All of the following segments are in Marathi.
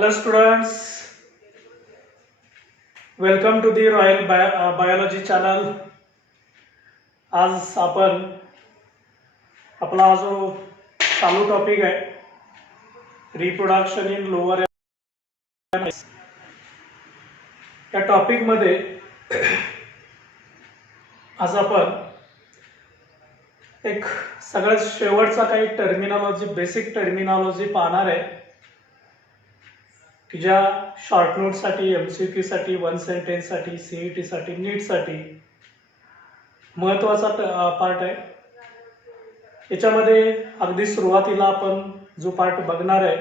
Hello students, welcome to the Royal Biology channel. आज आपण आपला जो चालू टॉपिक आहे रिप्रोडक्शन इन लोअर या टॉपिक मध्ये आज आपण एक सगळ्यात शेवटचा काही टर्मिनॉलॉजी बेसिक टर्मिनॉलॉजी पाहणार आहे की ज्या शॉर्ट नोट साठी एमसीक्यू साठी वन सेंटेन्स साठी सीईटी साठी नीट साठी महत्त्वाचा पार्ट आहे। याच्यामध्ये अगदी सुरुवातीला आपण जो पार्ट बघणार आहे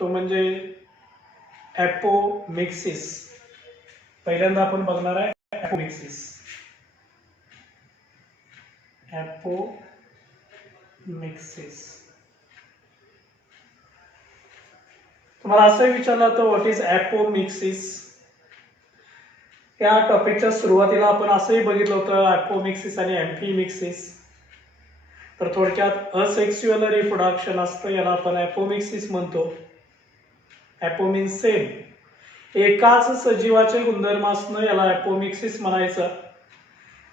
तो म्हणजे ॲपोमिक्सिस। पहिल्यांदा आपण बघणार आहे ॲपोमिक्सिस। ॲपोमिक्सिस तुम्हाला असं विचारलं तर व्हॉट इज ॲपोमिक्सिस। या टॉपिकच्या सुरुवातीला आपण असंही बघितलं होतं ॲपोमिक्सिस आणि एम्फिमिक्सिस। तर थोडक्यात असेक्स्युअल रिप्रोडक्शन असतं, याला आपण ॲपोमिक्सिस म्हणतो। ॲपो मीन्स सेम, एकाच सजीवाचे गुणधर्म असणं याला ॲपोमिक्सिस म्हणायचं।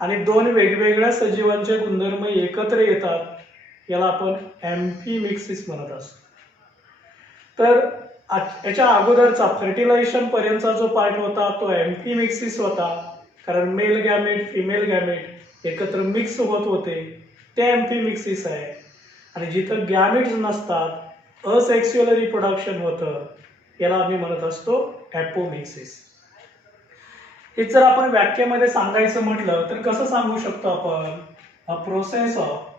आणि दोन वेगवेगळ्या सजीवांचे गुणधर्म एकत्र येतात याला आपण एम्फिमिक्सिस म्हणत असतो। तर याच्या अगोदरचा फर्टिलायझेशन पर्यंतचा जो पार्ट होता तो एम्फिमिक्सिस होता, कारण मेल गॅमेट फिमेल गॅमेट एकत्र मिक्स होत होते, ते एम्फिमिक्सिस आहे। आणि जिथं गॅमेट्स नसतात असेक्स्युअल रिप्रोडक्शन होतं याला आम्ही म्हणत असतो ॲपोमिक्सिस। हे जर आपण व्याख्येमध्ये सांगायचं म्हटलं तर कसं सांगू शकतो आपण? A process of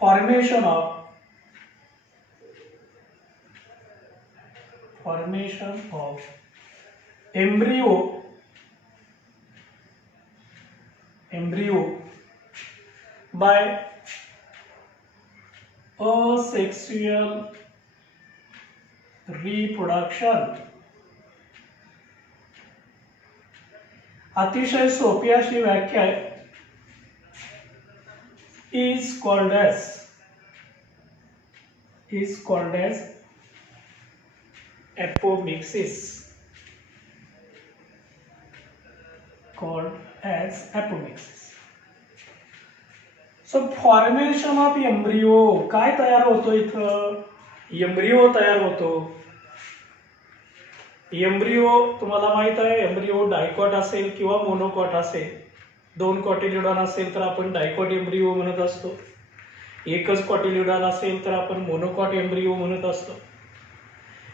formation of embryo by asexual reproduction। अतिशय सोपी अशी व्याख्या आहे, is called as apomixis. So formation of embryo काय तयार होतो? इथं एम्ब्रियो तयार होतो। एम्ब्रियो तुम्हाला माहित आहे, एम्ब्रियो डायकॉट असेल किंवा मोनोकॉट असेल। दोन कॉटिलिडॉन असेल तर आपण डायकॉट एम्ब्रियो म्हणत असतो, एकच कॉटिलिडॉन असेल तर आपण मोनोकॉट एम्ब्रियो म्हणत असतो।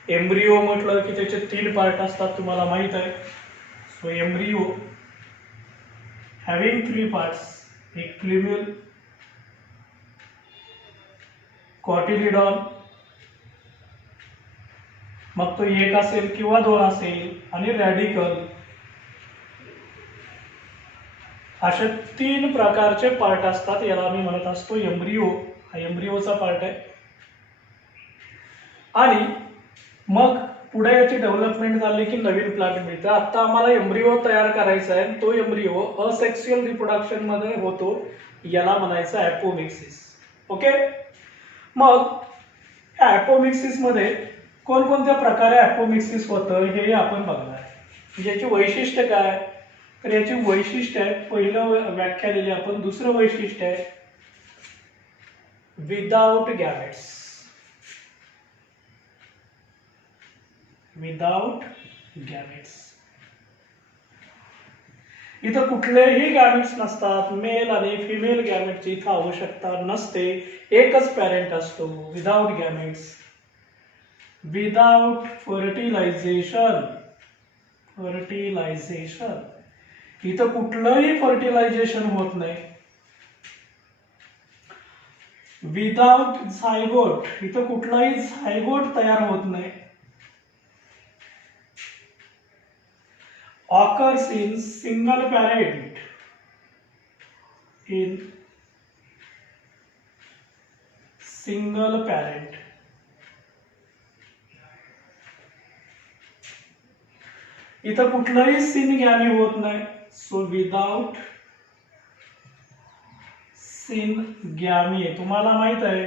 एम्ब्रियो म्हटलं की त्याचे तीन पार्ट असतात, तुम्हाला माहित आहे। So embryo having three parts, एक फ्लिमेल कॉटिलिडॉन, मग तो एक असेल किंवा दोन असेल, आणि रॅडिकल, असे तीन प्रकारचे पार्ट असतात, याला आम्ही म्हणत असतो एम्ब्रियो। हा एम्ब्रियोचा पार्ट आहे। आणि मग पुढे याची डेव्हलपमेंट झाली की नवीन प्लांट मिळतं। आता आम्हाला एम्ब्रियो तयार करायचा आहे, तो एम्ब्रियो असेक्स्युअल रिप्रोडक्शन मध्ये होतो, याला म्हणायचं ॲपोमिक्सिस। ओके, मग ॲपोमिक्सिस मध्ये कोणकोणत्या प्रकारे ॲपोमिक्सिस होतं हे आपण बघणार। याची वैशिष्ट्य काय? तर याची वैशिष्ट्य आहे, पहिलं व्याख्या दिली आपण। दुसरं वैशिष्ट्य आहे विदाउट गॅमेट्स। इथं कुठलेही गॅमेट्स नसतात, मेल आणि फिमेल गॅमेटची इथं आवश्यकता नसते, एकच पॅरेंट असतो। विदाउट गॅमेट्स, विदाउट फर्टिलायझेशन, इथं कुठलंही फर्टिलायझेशन होत नाही। विदाउट झायगोट, इथं कुठलाही झायगोट तयार होत नाही। ऑकर्स इन सिंगल पॅरेंट, इथं कुठलाही सिनगॅमी होत नाही। सो विदाउट सिनगॅमी, तुम्हाला माहित आहे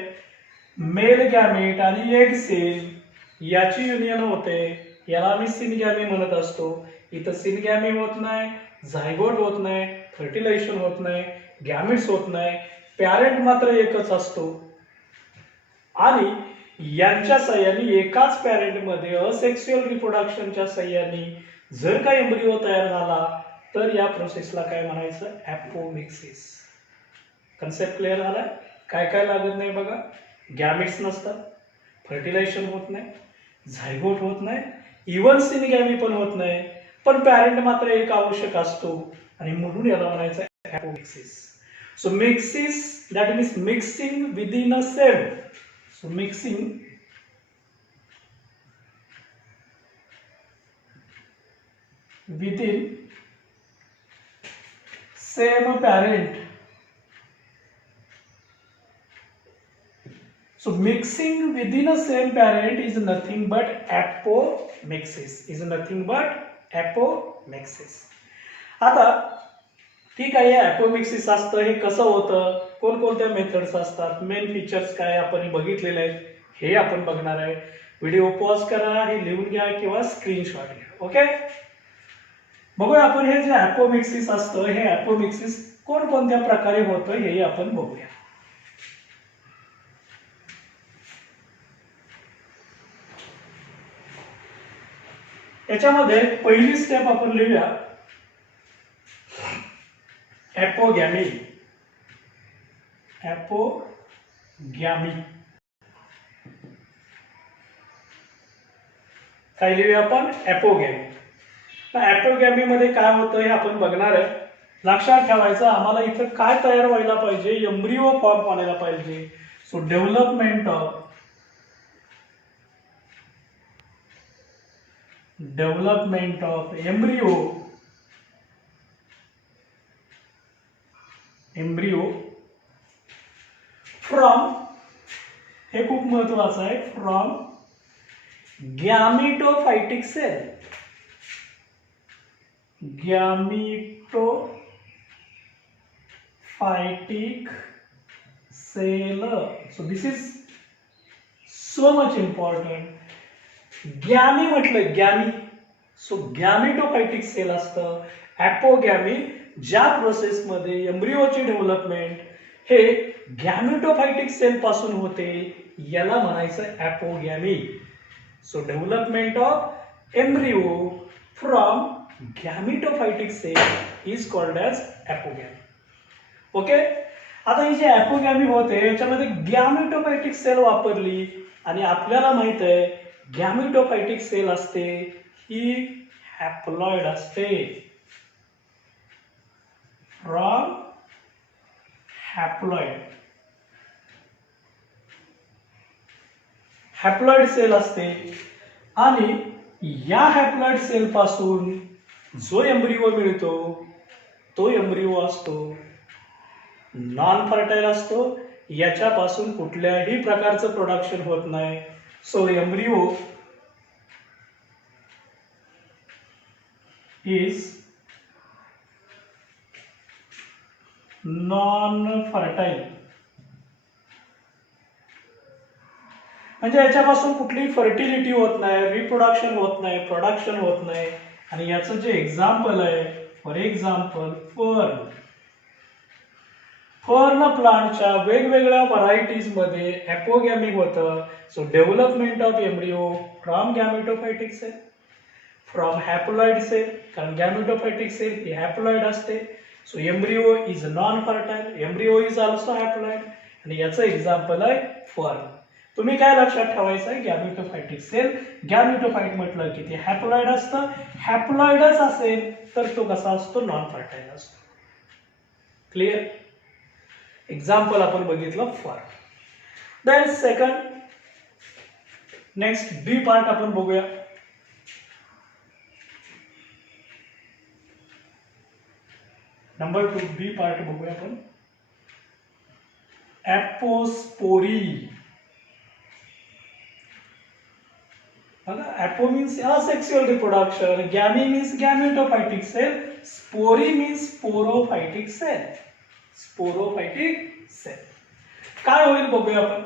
मेल गॅमेट आणि एग सेल याची युनियन होते, याला आम्ही सिनगॅमी म्हणत असतो. इथं सिनगॅमी होत नाही, झायगोट होत नाही, फर्टिलायझेशन होत नाही, गॅमेट्स होत नाही, पॅरेंट मात्र एकच असतो. आणि यांच्या साह्याने एकाच पॅरेंटमध्ये असेक्सुअल रिप्रोडक्शनच्या साह्याने जर का एम्ब्रिओ तयार झाला तर या प्रोसेसला काय म्हणायचं? ॲपोमिक्सिस. कन्सेप्ट क्लिअर झालाय? काय काय लागत नाही बघा. गॅमेट्स नसतात, फर्टिलायझेशन होत नाही, झायगोट होत नाही, इव्हन सिनगॅमी पण होत नाही, पण पॅरेंट मात्र एक आवश्यक असतो आणि म्हणून याला म्हणायचं apomixis. So mixis that means mixing within a cell. So mixing within same parent. So mixing within a same parent is nothing but apomixis. Is nothing but apomixis. आता ठीक आहे, ॲपोमिक्सिस असतं हे कसं होतं, कोणकोणत्या मेथड्स असतात, मेन फीचर्स काय आपण बघितलेले आहेत, हे आपण बघणार आहे. व्हिडिओ पॉज करा, हे लिहून घ्या किंवा स्क्रीनशॉट घ्या. ओके, बघूया आपण हे जे ॲपोमिक्सिस असतं हे ॲपोमिक्सिस कोणकोणत्या प्रकारे होतं हे आपण बघूया. याच्यामध्ये पहिली स्टेप आपण लिहूया ॲपोगॅमी. ॲपोगॅमी काय लिहूया आपण? ॲपोगॅमी. ॲपोगॅमी मध्ये काय होतं हे आपण बघणार आहे. लक्षात ठेवायचं आम्हाला इथं काय तयार व्हायला पाहिजे? एम्ब्रिओ फॉर्म व्हायला पाहिजे. So development of embryo from, हे खूप महत्वाचं आहे, from gametophytic cell. Gametophytic cell. So this is so much important. Gamy म्हटलं गॅमी, सो गॅमिटोफायटिक सेल असतं. ॲपोगॅमी ज्या प्रोसेसमध्ये एम्ब्रिओची डेव्हलपमेंट हे गॅमिटोफायटिक सेल पासून होते याला म्हणायचं apogamy. So development of embryo from gametophytic cell is called as apogamy. Okay, आता ही जी ॲपोगॅमी होते याच्यामध्ये गॅमिटोफायटिक सेल वापरली आणि आपल्याला माहित आहे गॅमिटोफायटिक सेल असते ही हॅप्लॉइड असते. फ्रॉम हॅप्लॉइड सेल असते आणि या हॅप्लॉइड सेल पासून जो एम्ब्रिओ मिळतो तो एम्ब्रिओ असतो नॉन फर्टाईल असतो. याच्यापासून कुठल्याही प्रकारचं प्रोडक्शन होत नाही. So embryo is non fertile. म्हणजे याच्यापासून कुठली फर्टिलिटी होत नाही, रिप्रोडक्शन होत नाही, प्रोडक्शन होत नाही. आणि याचं जे एक्झाम्पल आहे, फॉर एक्झाम्पल फर्न प्लांटच्या वेगवेगळ्या व्हरायटीज मध्ये ॲपोगॅमी होतं. So development of embryo from gametophytic cell, from haploid cell, कारण गॅमिटोफायटिक सेल ही हॅप्लॉइड असते. So embryo is non fertile, embryo is also haploid. आणि याचं एक्झाम्पल आहे फर्न. तुम्ही काय लक्षात ठेवायचं आहे? गॅमिटोफायटिक सेल. गॅमिटोफाइट म्हटलं की ते हॅप्लॉइड असतं. हॅप्लॉइडच असेल तर तो कसा असतो? नॉन फर्टाईल असतो. क्लिअर? एक्झाम्पल आपण बघितलं fern. Then second, next B part आपण बघूया. नंबर 2 बी पार्ट बघूया आपण. Apospory. Apo means asexual reproduction, gamy means gametophytic cell, spory means sporophytic cell. Sporophytic cell काय होईल बघूया आपण.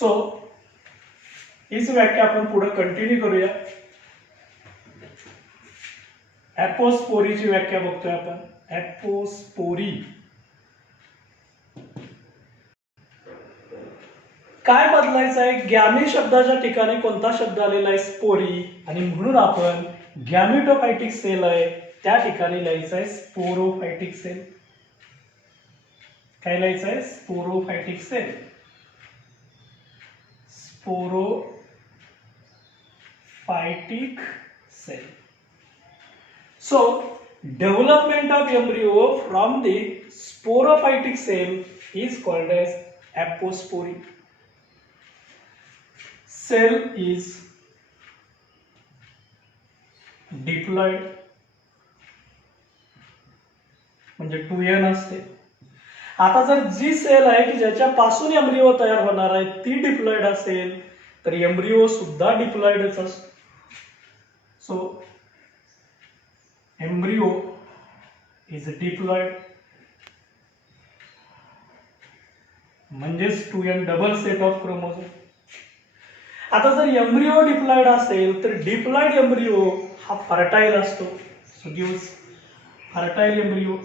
सो हीच व्याख्या आपण पुढे कंटिन्यू करूया. ॲपोस्पोरीची व्याख्या बघतोय आपण. ॲपोस्पोरी काय बदलायचं आहे? गॅमी शब्दाच्या ठिकाणी कोणता शब्द आलेला आहे? स्पोरी. आणि म्हणून आपण गॅमिटोफायटिक सेल आहे त्या ठिकाणी लिहायचं आहे स्पोरोफायटिक सेल. काय लिहायचं आहे? Sporophytic cell. Sporophytic cell. So, development of embryo from the sporophytic cell is called as apospory. Cell is diploid म्हणजे 2n असते. आता जर जी सेल आहे की ज्याच्यापासून एम्ब्रिओ तयार होणार आहे ती डिप्लॉइड असेल तर एम्ब्रिओ सुद्धा डिप्लॉइडच असतो. सो embryo is diploid म्हणजेच 2n double set of chromosome. आता जर एम्ब्रिओ डिप्लॉइड असेल तर डिप्लॉइड एम्ब्रिओ हा फर्टाईल असतो. So gives fertile embryo.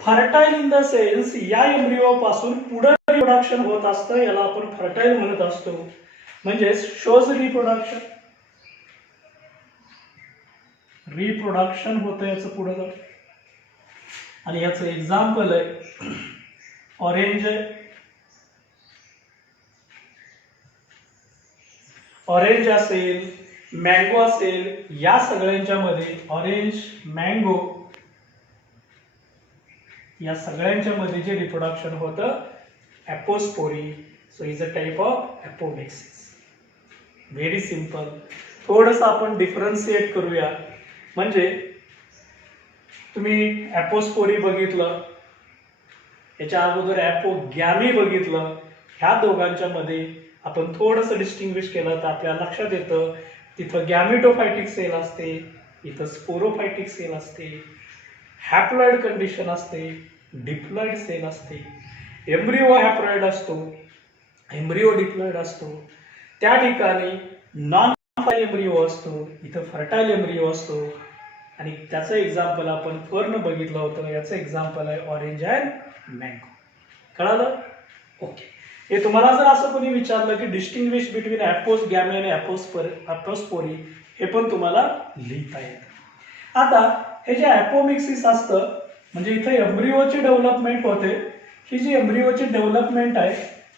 Fertile in the sense या एम्ब्रिओ पासून पुढे रिप्रोडक्शन होत असतं, याला आपण फर्टाईल म्हणत असतो. म्हणजे शोज रिप्रोडक्शन. रिप्रोडक्शन होतं याचं पुढे जाऊन. आणि याचं एक्झाम्पल आहे ऑरेंज आहे. ऑरेंज असेल, मँगो असेल, या सगळ्यांच्या मध्ये ऑरेंज, मँगो या सगळ्यांच्या मध्ये जे रिप्रोडक्शन होतं apospory. So is a type of apomixis. Very simple. थोडंसं आपण डिफरन्शिएट करूया. म्हणजे तुम्ही ॲपोस्पोरी बघितलं, याच्या अगोदर ॲपोगॅमी बघितलं. ह्या दोघांच्या मध्ये आपण थोडंसं डिस्टिंग्विश केलं तर आपल्याला लक्षात येतं तिथं गॅमिटोफायटिक सेल असते, इथं स्पोरोफायटिक सेल असते, हॅप्लॉइड कंडिशन असते, डिप्लॉइड सेल असते, एम्ब्रिओ हॅप्लॉइड असतो, एम्ब्रिओ डिप्लॉइड असतो. त्या ठिकाणी नॉन फर्टाईल एम्ब्रिओ असतो, इथं फर्टाईल एम्ब्रिओ असतो. आणि त्याचं एक्झाम्पल आपण फर्न बघितलं होतं. याचं एक्झाम्पल आहे ऑरेंज अँड मँगो. कळालं? ओके. हे तुम्हाला जर असं कोणी विचारलं की डिस्टिंग्विश बिटवीन ॲपोसगॅमी आणि ॲपोस्पोरी, हे पण तुम्हाला लिहिता येतं. आता हे जे ॲपोमिक्सिस असतं म्हणजे इथे एम्ब्रिओची डेव्हलपमेंट होते. ही जी एम्ब्रिओची डेव्हलपमेंट आहे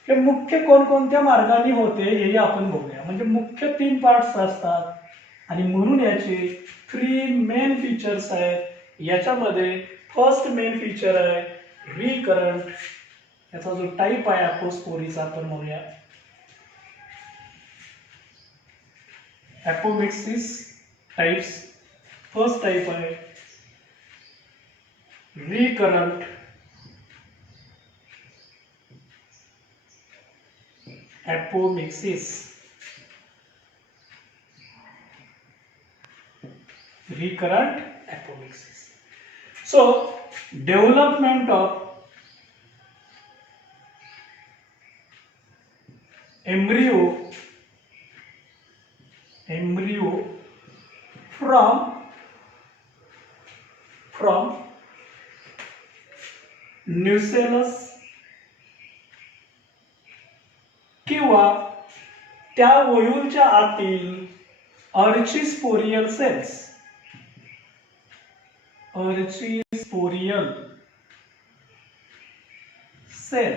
हे मुख्य कोणकोणत्या मार्गाने होते हेही आपण बघूया. म्हणजे मुख्य 3 पार्ट्स असतात आणि म्हणून याचे 3 मेन फीचर्स आहेत. याच्यामध्ये फर्स्ट मेन फीचर आहे रिकरंट. याचा जो टाइप आहे ॲपोस्पोरीचा आपण म्हणूया ॲपोमिक्सिस टाइप्स. फर्स्ट टाइप आहे recurrent ॲपोमिक्सिस. Recurrent apomixis. So, development of embryo from nucellus किंवा त्या वयूलच्या आतील अर्चिस्पोरियल cells. अर्चिस्पोरियल cell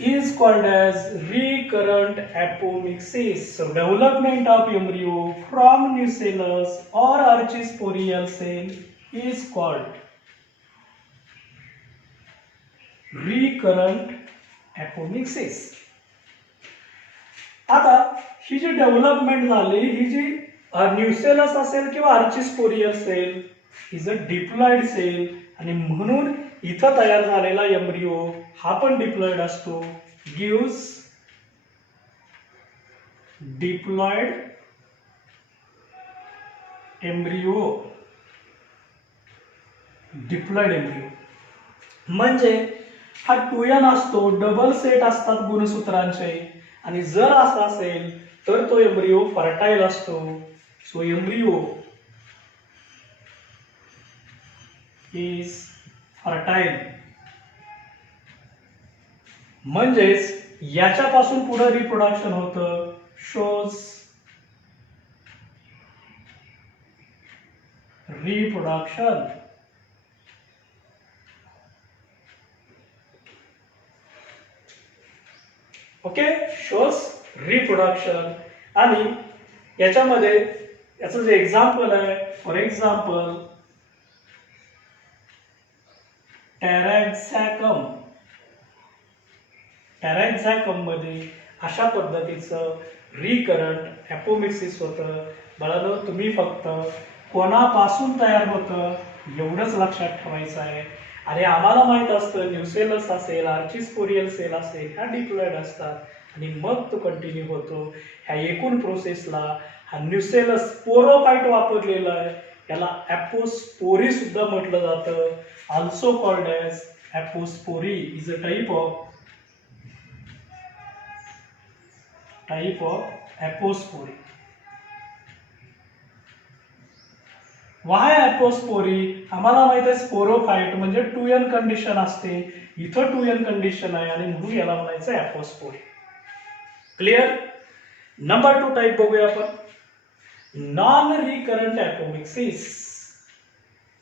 is called as recurrent apomixis. So development of embryo from nucellus or archisporial cell is called recurrent apomixis. आता ही जी डेव्हलपमेंट झाली ही जी न्यूसेलस असेल किंवा archesporial cell is a diploid cell आणि म्हणून इथं तयार झालेला एम्ब्रिओ हा पण डिप्लॉइड असतो. Gives diploid embryo. Diploid embryo. म्हणजे हा 2n असतो, डबल सेट असतात गुणसूत्रांचे, आणि जर असा असेल तर तो एम्ब्रिओ फर्टाईल असतो. So embryo is fertile. म्हणजेच याच्यापासून पुढे रिप्रोडक्शन होतं. Shows reproduction. Okay, shows reproduction. आणि याच्यामध्ये याचं जे एक्झाम्पल आहे, फॉर एक्झाम्पल टॅरॅक्झॅकम. टॅरॅक्झॅकम मध्ये अशा पद्धतीचं रिकरंट ॲपोमिक्सिस होतं. बाळांनो, तुम्ही फक्त कोणापासून तयार होतं एवढंच लक्षात ठेवायचं आहे. आणि आम्हाला माहित असतं न्यूसेलस असेल, आर्चिस्पोरियल सेल असेल, ह्या डिप्लॉइड असतात, आणि मग तो कंटिन्यू होतो. ह्या एकूण प्रोसेसला हा न्यूसेलस स्पोरोफाइट वापरलेला आहे. याला ॲपोस्पोरी सुद्धा म्हटलं जातं. Also called as apospory. Is a type of apospory. Why apospory? आम्हाला माहित आहे स्पोरोफाइट म्हणजे 2n कंडिशन असते. इथं 2n कंडिशन आहे आणि म्हणून याला म्हणायचं ॲपोस्पोरी. क्लिअर? नंबर 2 टाईप बघूया आपण. Non recurrent apomixis.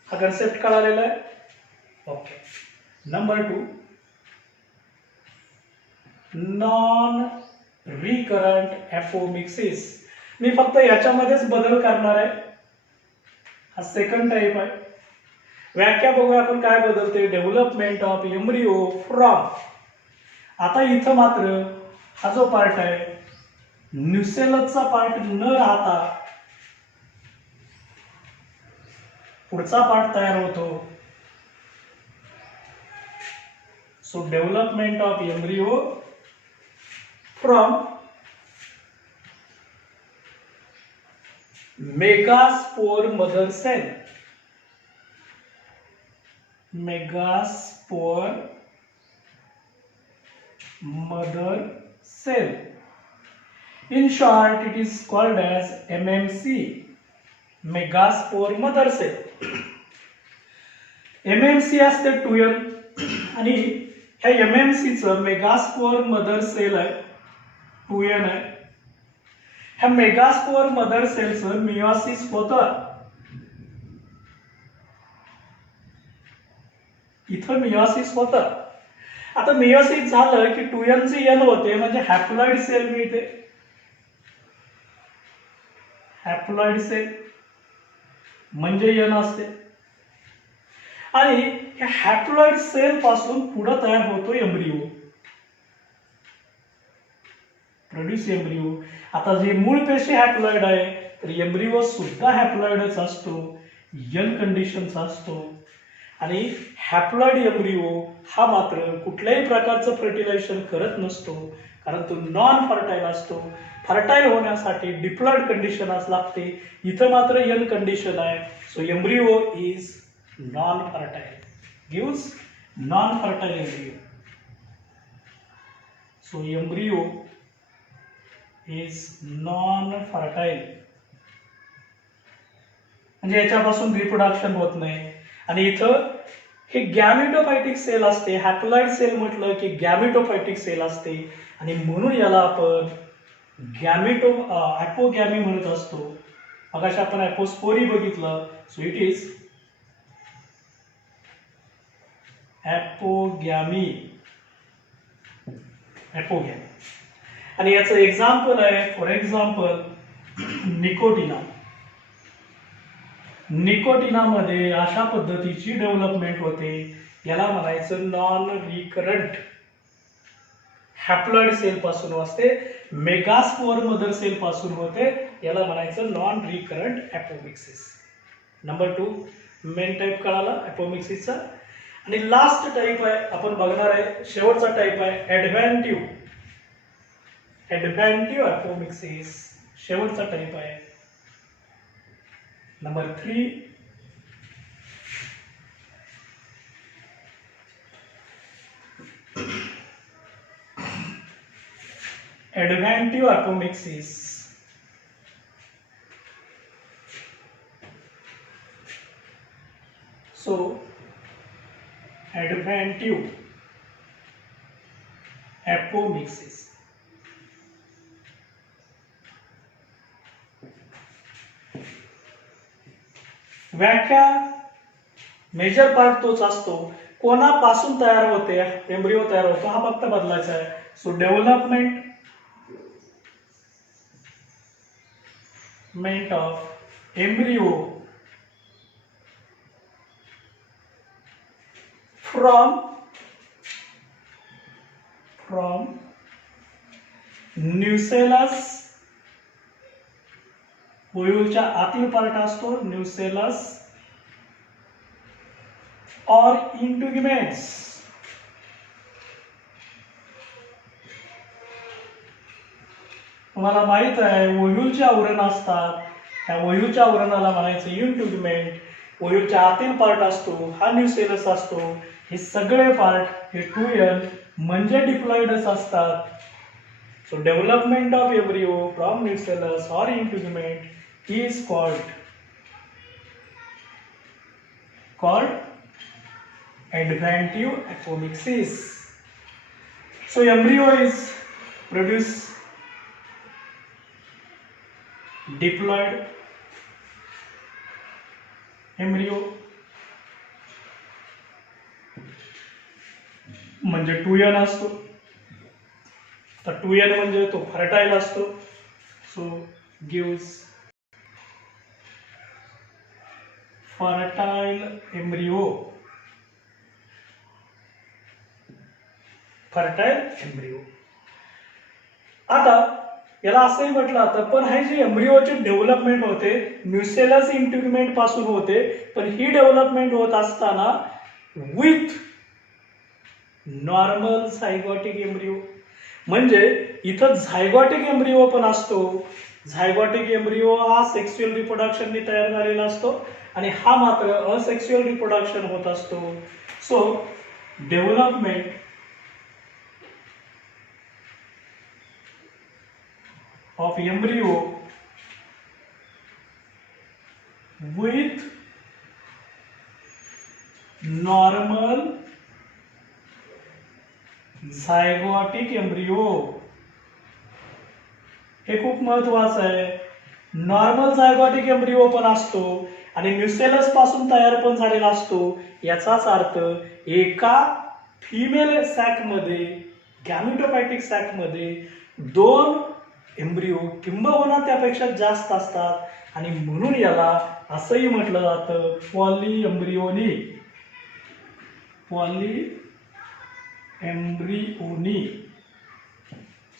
हा कन्सेप्ट कळालेला आहे. Okay. Number 2 non recurrent apomixis. मी फक्त याच्यामध्येच बदल करणार आहे. हा सेकंड टाईप आहे. व्याख्या बघूया आपण काय बदलते. Development of embryo from. आता इथं मात्र हा जो पार्ट आहे न्यूसेलसचा पार्ट न राहता पुढचा पार्ट तयार होतो. So development of embryo from megaspore mother cell. Megaspore mother cell. In short, it is called as MMC, megaspore mother cell. MMC असते 2n, आणि ह्या MMC चं मेगास्पोर मदर सेल आहे 2n आहे. ह्या मेगास्पोर मदर सेलचं मियोसिस होतं. इथं मियोसिस होतं. आता मियोसिस झालं की 2n चे n होते, म्हणजे हॅप्लॉइड सेल मिळते. हॅप्लॉइड सेल म्हणजे n असते, आणि ह्या हॅप्लॉइड सेल पासून पुढे तयार होतो एम्ब्रिओ. Produce embryo. आता जे मूळ पेशी हॅप्लॉइड आहे तर एम्ब्रिओ सुद्धा हॅप्लॉइडच असतो, n कंडिशनचा असतो. आणि हॅप्लॉइड एम्ब्रिओ हा मात्र कुठल्याही प्रकारचं फर्टिलायझेशन करत नसतो, कारण तो नॉन फर्टाईल असतो. फर्टाईल होण्यासाठी डिप्लॉइड कंडिशन लागते. इथं मात्र n कंडिशन आहे. So embryo is non fertile, gives non fertile embryo. So embryo is non fertile, म्हणजे याच्यापासून रिप्रोडक्शन होत नाही. आणि इथं हे गॅमेटोफायटिक सेल असते. हॅप्लॉइड सेल म्हटलं की गॅमेटोफायटिक सेल असते, आणि म्हणून याला आपण ॲपोगॅमी म्हणत असतो. मगाशी आपण ॲपोस्पोरी बघितलं. So it is apogamy. Apogamy. आणि याचं एक्झाम्पल आहे, फॉर एक्झाम्पल निकोटिना. निकोटिनामध्ये अशा पद्धतीची डेव्हलपमेंट होते. याला म्हणायचं नॉन रिकरंट. हॅप्लॉइड सेल पासून असते, मेगास्पोर मदर सेल पासून होते. याला म्हणायचं non recurrent apomixis. Number 2 main type कळाला ॲपोमिक्सिसचा. आणि लास्ट टाईप आहे आपण बघणार आहे, शेवटचा टाईप आहे ॲडव्हेंटिव्ह. ॲडव्हेंटिव्ह ॲपोमिक्सिस शेवटचा टाईप आहे. Number 3 adventive apomixis. So adventive apomixis. व्याख्या मेजर पार्ट तोच असतो. कोणापासून तयार होते एम्ब्रिओ तयार होतो हा फक्त बदलायचा आहे. So development of embryo from nucellus, ओव्ह्यूलच्या आतील पार्ट असतो न्यूसेलस और इंटिग्युमेंट्स. तुम्हाला माहित आहे ओव्ह्यूलचे आवरण असतात, त्या ओव्ह्यूलच्या आवरणाला म्हणायचं इंटिग्युमेंट. ओव्ह्यूलच्या आतील पार्ट असतो हा न्यूसेलस असतो. हे सगळे पार्ट हे 2n म्हणजे डिप्लॉइडच असतात. So development of embryo from nucellus और integument is called adventive apomixis. So embryo is produced diploid embryo म्हणजे 2n असतो. तर 2n म्हणजे तो फर्टाईल असतो. So gives fertile embryo. Fertile embryo. आता याला असंही म्हटलं जातं पण हे जे एम्ब्रिओचे डेव्हलपमेंट होते न्यूसेलस इंटिग्युमेंट पासून होते, पण ही डेव्हलपमेंट होत असताना विथ नॉर्मल झायगॉटिक एम्ब्रिओ. म्हणजे इथं झायगॉटिक एम्ब्रिओ पण असतो. झायगॉटिक एम्ब्रिओ हा सेक्स्युअल रिप्रोडक्शनने तयार झालेला असतो आणि हा मात्र असेक्स्युअल रिप्रोडक्शन होत असतो. So development of embryo with normal zygotic embryo. हे खूप महत्वाचं आहे. नॉर्मल झायगॉटिक एम्ब्रिओ पण असतो आणि न्यूसेलस पासून तयार पण झालेला असतो. याचाच अर्थ एका फिमेल सॅक मध्ये गॅमेटोपॅटिक सॅक मध्ये 2 एम्ब्रिओ किंबहुना त्यापेक्षा जास्त असतात आणि म्हणून याला असंही म्हटलं जातं polyembryony.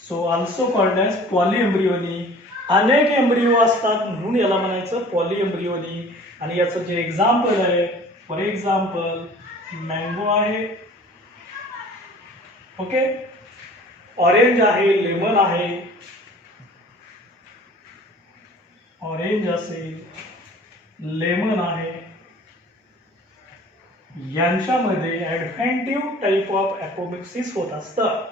So also called as polyembryony. अनेक एम्ब्रिओ असतात म्हणून याला म्हणायचं पॉलीएम्ब्रिओनी. आणि याचं जे एक्झाम्पल आहे फॉर एक्झाम्पल मँगो आहे, ओके, ऑरेंज आहे, लेमन आहे. ऑरेंज असेल, लेमन आहे, यांच्यामध्ये ऍडव्हेंटिव्ह टाइप ऑफ ऍपोमिक्सिस होत असतं.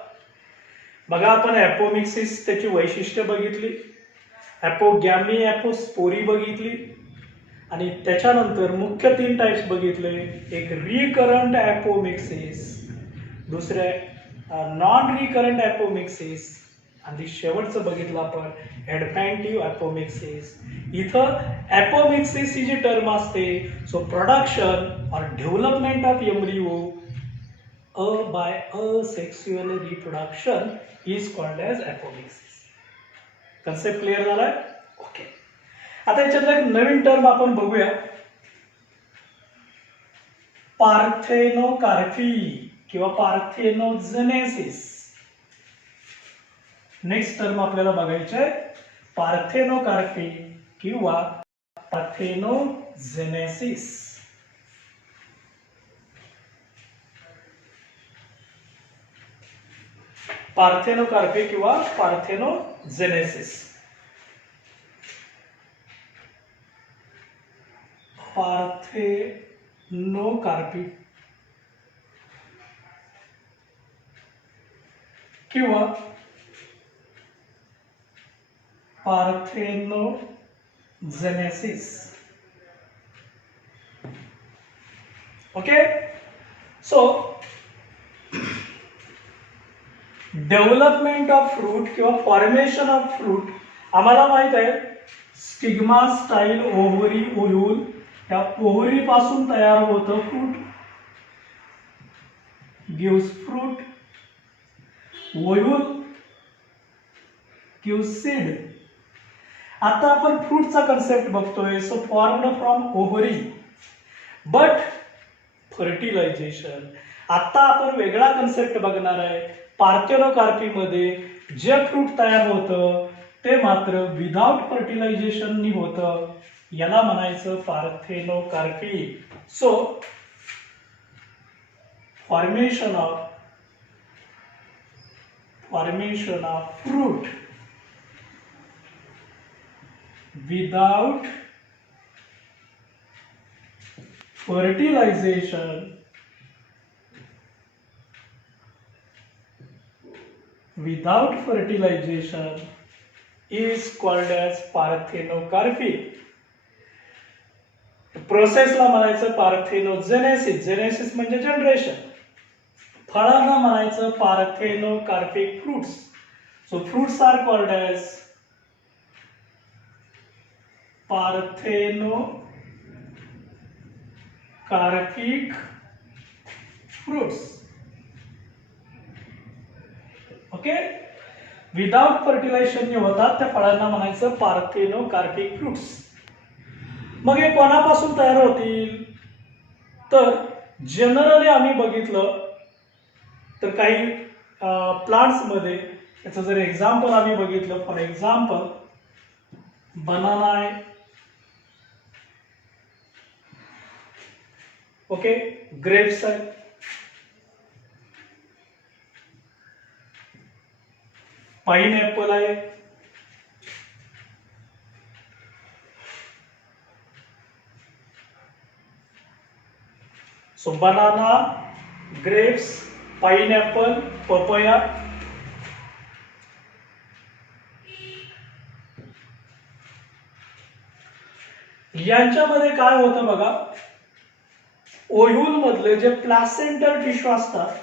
बघा आपण ऍपोमिक्सिस त्याची वैशिष्ट्य बघितली, ऍपोगॅमी, ऍपोस्पोरी बघितली आणि त्याच्यानंतर मुख्य 3 टाइप्स बघितले. एक रिकरंट ऍपोमिक्सिस, दुसरे नॉन रिकरंट ऍपोमिक्सिस आणि शेवटचं बघितलं आपण ऍडव्हेंटिव्ह ऍपोमिक्सिस. इथं ऍपोमिक्सिस ही जी टर्म असते सो प्रोडक्शन और development of embryo by asexual reproduction is called as apomixis. Concept clear झालाय? ओके. आता याच्यातला एक नवीन टर्म आपण बघूया, पार्थेनोकार्पी किंवा पार्थेनोजेनेसिस. नेक्स्ट टर्म आपल्याला बघायचं आहे पार्थेनोकार्पी किंवा पार्थेनोजेनेसिस. पार्थेनोकार्पी किंवा पार्थेनोजेनेसिस. पार्थेनोकार्पी किंवा parthenogenesis. Okay, so development of fruit किंवा फॉर्मेशन ऑफ फ्रूट आम्हाला माहित आहे स्टिग्मा स्टाईल ओव्हरी ओव्ह्यूल, या ओव्हरी पासून तयार होतं fruit, gives fruit, ovule gives seed. आता आपण फ्रूटचा कन्सेप्ट बघतोय. So formed from ovary but fertilization. आता आपण वेगळा कन्सेप्ट बघणार आहे. पार्थेनोकार्पी मध्ये जे फ्रूट तयार होतं ते मात्र विदाउट फर्टिलायझेशन होतं, याला म्हणायचं parthenocarpy. So formation of fruit without fertilization is called as parthenocarpy. प्रोसेसला म्हणायचं पार्थेनोजेनेसिस. जेनेसिस म्हणजे जनरेशन. फळांना म्हणायचं parthenocarpic fruits. So fruits are called as parthenocarpic fruits. Okay, without fertilization होतात त्या फळांना म्हणायचं पार्थेनोकार्पिक फ्रुट्स. मग हे कोणापासून तयार होतील? तर जनरली आम्ही बघितलं तर काही प्लांट्स मध्ये याचं जर एक्झाम्पल आम्ही बघितलं, फॉर एक्झाम्पल बनाना आहे, ओके, ग्रेप्स आहे, पाइनएप्पल आहे, so banana, grapes, pineapple, papaya. यांच्यामध्ये काय होतं बघा, ओव्ह्यूल मधले जे प्लासेंटल टिश्यू असतात,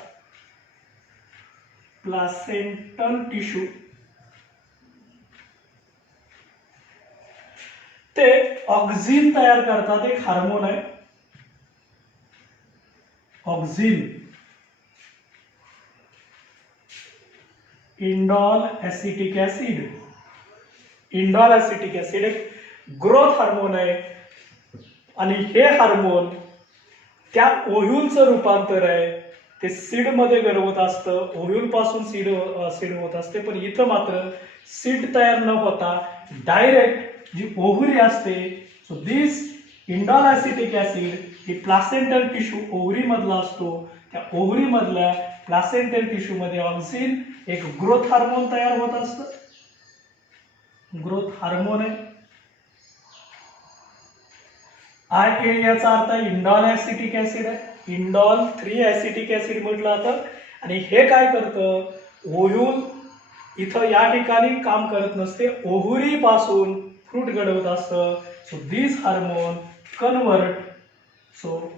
प्लासेंटल टिश्यू ते ऑक्झिन तयार करतात. एक हार्मोन आहे auxin, indole acetic acid. Indole acetic acid एक ग्रोथ हार्मोन आहे आणि हे हार्मोन त्या ओव्ह्यूलचं रूपांतर आहे ते सीड मध्ये घडवत असतं. ओव्ह्यूल पासून सीड होत असते, पण इथं मात्र सीड तयार न होता डायरेक्ट जी ओव्हरी असते. So this indole acetic acid ही प्लासेंटल टिश्यू ओव्हरी मधला असतो. त्या ओव्हरी मधल्या प्लासेंटल टिश्यू मध्ये ऑक्झिन एक ग्रोथ हार्मोन तयार होत असतं. ग्रोथ हार्मोन आहे. IA याचा अर्थ इंडॉल ऍसिटिक ऍसिड आहे. इंडॉल 3 ऍसिटिक ऍसिड म्हटलं जातं. आणि हे काय करतं, ओव्ह्यूल इथं या ठिकाणी काम करत नसते, ओव्हरी पासून फ्रूट घडवत असतं. So this hormone convert, so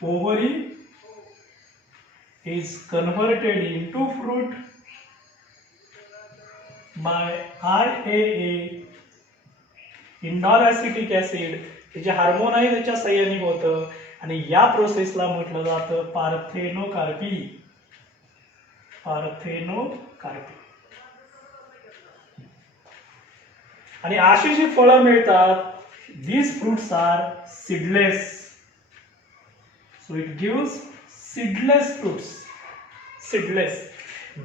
ovary is converted into fruit by IAA, indole acetic acid. हे जे हार्मोन आहे त्याच्या सहाय्याने होतं आणि या प्रोसेसला म्हटलं जातं पार्थेनोकार्पी. पार्थेनोकार्पी. आणि अशी जी फळं मिळतात, these fruits are seedless, so it gives seedless fruits. Seedless,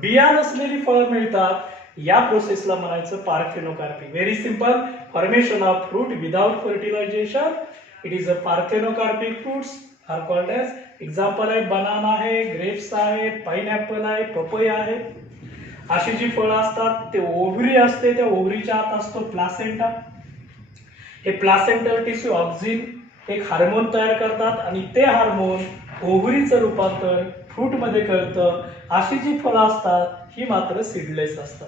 बिया नसलेली फळं मिळतात, या प्रोसेसला म्हणायचं parthenocarpy. Very simple, formation of fruit without fertilization, it is a parthenocarpic fruits are called as. Example आहे बनाना आहे, ग्रेप्स आहे, पाइनएप्पल आहे, पपया आहे. अशी जी फळं असतात ते ओव्हरी असते, त्या ओव्हरीच्या आत असतो प्लासेंटा. हे प्लासेंटल टिश्यू ऑक्झिन एक हार्मोन तयार करतात आणि ते हार्मोन ओव्हरीचं रूपांतर फ्रूट मध्ये करतं. अशी जी फळं असतात ही मात्र सीडलेस असतात.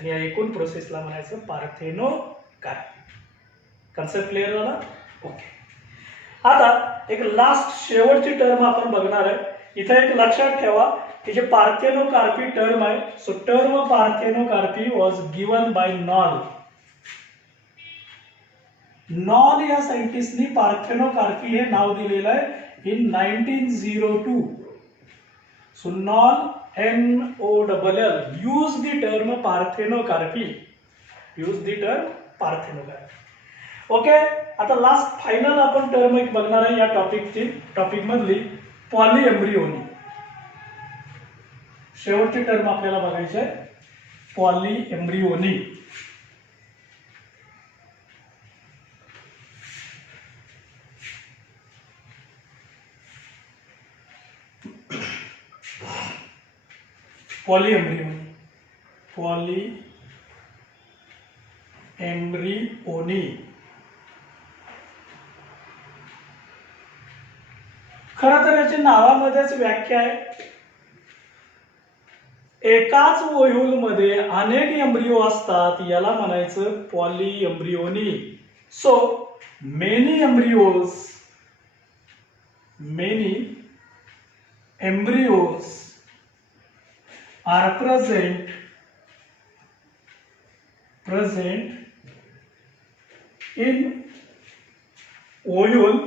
आणि या एकूण प्रोसेसला म्हणायचं पार्थेनोकार्पी. कन्सेप्ट क्लिअर झाला? ओके. आता एक लास्ट शेवटची टर्म आपण बघणार आहे. इथे एक लक्षात ठेवा की जे पार्थेनोकार्पी टर्म आहे, so term parthenocarpy was given bye knoll. Knoll या सायंटिस्टनी पार्थेनोकार्पी हे नाव दिलेलं आहे in 1902. So knoll NOLL use the term parthenocarpy. use the term parthenocarpy. Okay. आता लास्ट फायनल आपण टर्म एक बघणार आहे या टॉपिक मधली, पॉलीएम्ब्रियोनी. शेवटची टर्म आपल्याला बघायची आहे, पॉलीएम्ब्रियोनी. पॉलीएम्ब्रियोनी. पॉलीएम्ब्रियोनी खरं तर याच्या नावामध्येच व्याख्या आहे. एकाच ओव्ह्यूल मध्ये अनेक एम्ब्रियो असतात, याला म्हणायचं polyembryony. So many embryos are present in ovule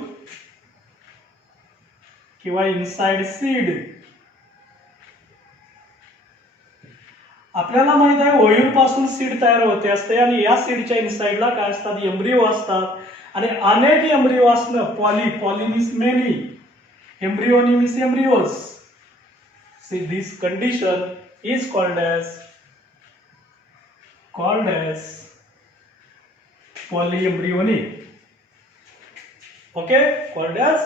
किंवा इनसाइड सीड. आपल्याला माहित आहे ओव्ह्यूल पासून सीड तयार होते असते आणि या सीडच्या इनसाइडला काय असतात, एम्ब्रियो असतात. आणि अनेक एम्ब्रियो असणं, poly means many, embryony means embryos. See, this condition is called as polyembryony. Okay, called as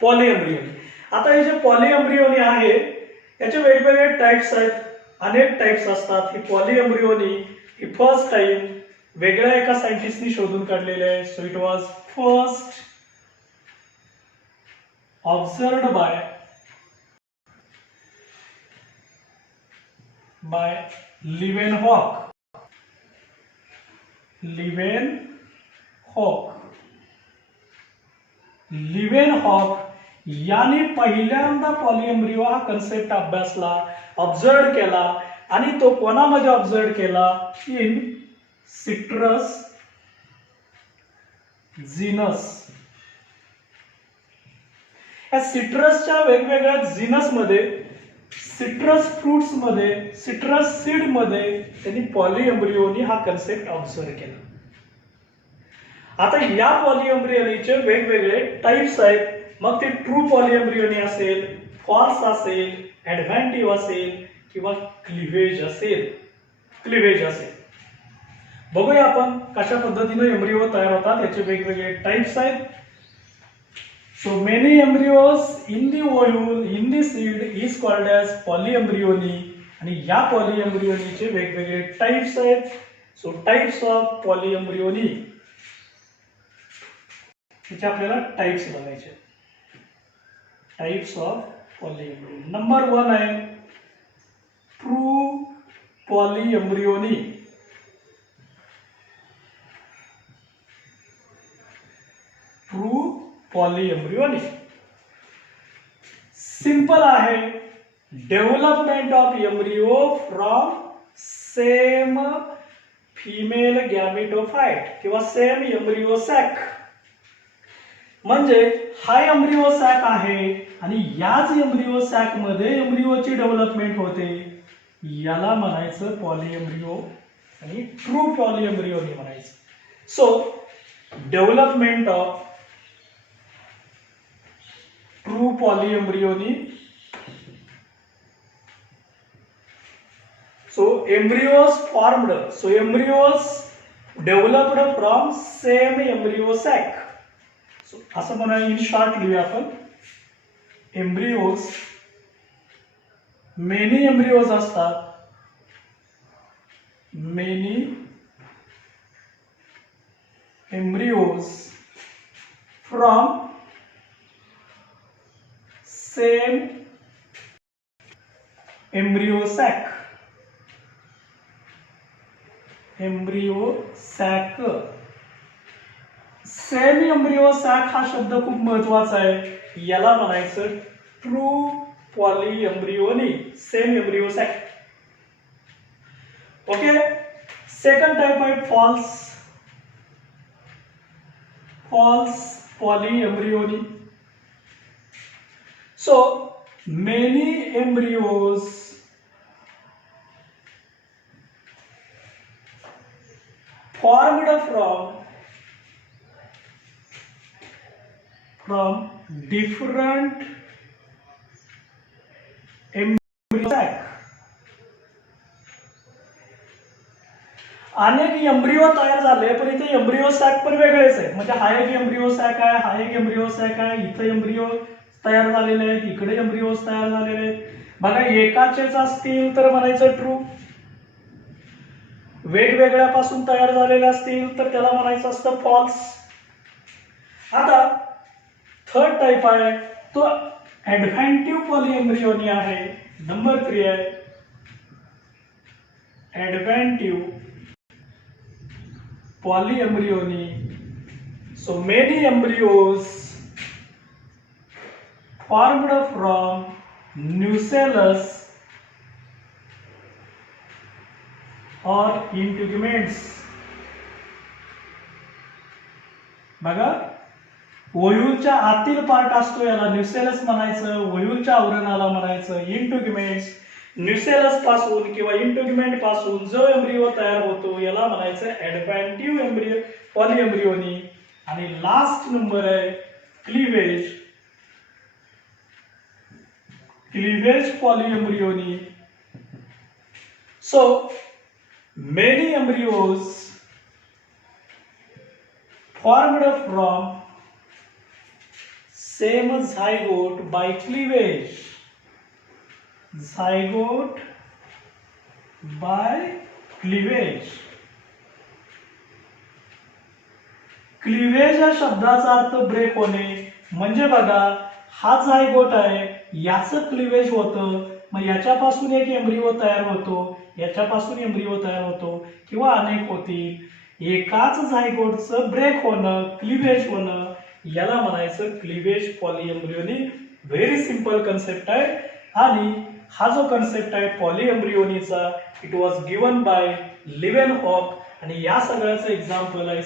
polyembryony. आता हे जे पॉलीएम्ब्रियोनी आहे याचे वेगवेगळे टाइप्स आहेत, अनेक टाइप्स असतात. ही पॉलीएम्ब्रियोनी ही फर्स्ट टाइम वेगळ्या एका सायंटिस्टनी शोधून काढलेले आहे. So it was first observed by Leeuwenhoek यांनी पहिल्यांदा पॉलीएम्ब्रियो हा कन्सेप्ट अभ्यासला, ऑब्झर्व केला. आणि तो कोणामध्ये ऑब्झर्व केला, इन सिट्रस जीनस. या सिट्रसच्या वेगवेगळ्या जीनस मध्ये, सिट्रस फ्रुट्स मध्ये, सिट्रस सीड मध्ये त्यांनी पॉलीएम्ब्रियोनी हा कन्सेप्ट ऑब्झर्व केला. आता या पॉलीएम्ब्रियोनीचे वेगवेगळे टाइप्स आहेत. मग ते ट्रू पॉलीएम्ब्रियोनी असेल, फॉल्स असेल, ऍडव्हेंटिव्ह असेल किंवा क्लिव्हेज असेल. बघूया आपण कशा पद्धतीने एम्ब्रियो तयार होतात, याचे वेगवेगळे टाइप्स आहेत. So many embryos in the ovule, in the seed is called as polyembryony. आणि या पॉलीएम्ब्रियोनीचे वेगवेगळे टाइप्स आहेत. सो टाइप्स ऑफ पॉलीएम्ब्रियोनी, याचे आपल्याला टाइप्स बघायचे. Types of polyembryony. नंबर 1 आहे true polyembryony. True polyembryony simple आहे. Development of embryo from same female gametophyte किंवा सेम एम्ब्रियो सॅक. म्हणजे हा एम्ब्रियो सॅक आहे आणि याच एम्ब्रियो सॅक मध्ये एम्ब्रियोची डेव्हलपमेंट होते, याला म्हणायचं पॉलीएम्ब्रियो आणि ट्रू पॉलीएम्ब्रियोनी म्हणायचं. So development of true polyembryony. So embryos formed, so embryos developed from same embryo sac. So असं म्हणा, इन शॉर्ट लिहूया आपण. एम्ब्रियोज, मेनी एम्ब्रियोज असतात, many embryos from same embryo sac. Embryo sac. Same embryo sac हा शब्द खूप महत्वाचा आहे. याला म्हणायचं true polyembryony, same embryo sac. Okay. Second type आहे false polyembryony. So many embryos formed from different embryo sac. अनेक एम्ब्रिओ तयार झाले पण इथे एम्ब्रिओ सॅक पण वेगळेच आहे. म्हणजे हा एक एम्ब्रिओ सॅक आहे, हा एक एम्ब्रिओ सॅक आहे, इथे एम्ब्रिओ तयार झालेले आहेत, इकडे एम्ब्रिओज तयार झालेले आहेत. बघा एकाचेच असतील तर म्हणायचं ट्रू, वेगवेगळ्यापासून तयार झालेले असतील तर त्याला म्हणायचं असतं फॉल्स. आता थर्ड टाइप आहे तो ऍडव्हेंटिव्ह पॉलीएम्ब्रियोनी आहे. नंबर 3 आहे adventive polyembryony. So many embryos formed from nucellus or integuments. बघा ओव्ह्यूलच्या आतील पार्ट असतो याला न्यूसेलस म्हणायचं, ओव्ह्यूलच्या आवरणाला म्हणायचं इंटिग्युमेंट्स. न्यूसेलस पासून किंवा इंटिग्युमेंट पासून जो एम्ब्रिओ तयार होतो याला म्हणायचं ऍडव्हेंटिव्ह एम्ब्रियो पॉलीएम्ब्रियोनी. आणि लास्ट नंबर आहे cleavage polyembryony. So many embryos formed from same zygote by cleavage. Zygote by cleavage. Cleavage या शब्दाचा अर्थ ब्रेक होणे. म्हणजे बघा हा झायगोट आहे, याचं क्लीवेज होतं, मग याच्यापासून एक एम्ब्रिओ तयार होतो, याच्यापासून एम्ब्रिओ तयार होतो किंवा अनेक होतील. एकाच झायगोटचं ब्रेक होणं, क्लीवेज होणं याला म्हणायचं cleavage polyembryony. Very simple concept आहे. आणि हा जो कन्सेप्ट आहे पॉलीएम्ब्रियोनीचा it was given by Leeuwenhoek. आणि या सगळ्याचं एक्झाम्पल आहे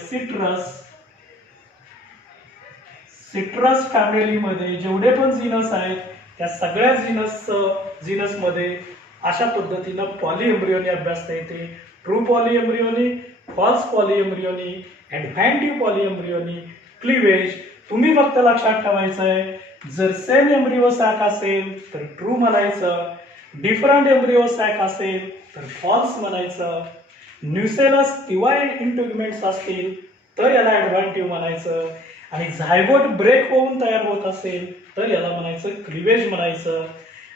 सिट्रस फॅमिलीमध्ये जेवढे पण जीनस आहेत त्या सगळ्या जीनस मध्ये अशा पद्धतीनं पॉलीएम्ब्रियोनी अभ्यासता येते. True polyembryony, false polyembryony, adventive polyembryony, cleavage. तुम्ही फक्त लक्षात ठेवायचं आहे जर सेम एम्ब्रिओ सॅक असेल तर ट्रू म्हणायचं, डिफरंट एम्ब्रिओ सॅक असेल तर फॉल्स म्हणायचं, न्यूसेलस किंवा इंटिग्युमेंट्स असतील तर याला ऍडव्हेंटिव्ह म्हणायचं, आणि झायगोट ब्रेक होऊन तयार होत असेल तर याला म्हणायचं क्लीवेज म्हणायचं.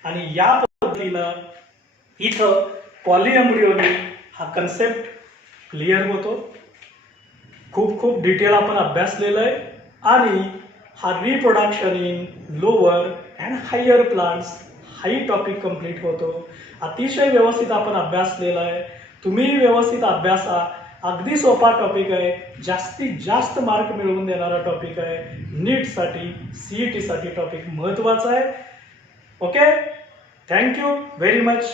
आणि या पद्धतीनं इथं पॉलीएम्ब्रियोनी हा कन्सेप्ट क्लिअर होतो. खूप डिटेल आपण अभ्यासलेलं आहे. आणि हा reproduction in lower and higher plants हाही टॉपिक कंप्लीट होतो. अतिशय व्यवस्थित आपण अभ्यासलेला आहे. तुम्ही व्यवस्थित अभ्यासा. अगदी सोपा टॉपिक आहे, जास्तीत जास्त मार्क मिळवून देणारा टॉपिक आहे. नीटसाठी CET साठी टॉपिक महत्वाचा आहे. Okay, thank you very much.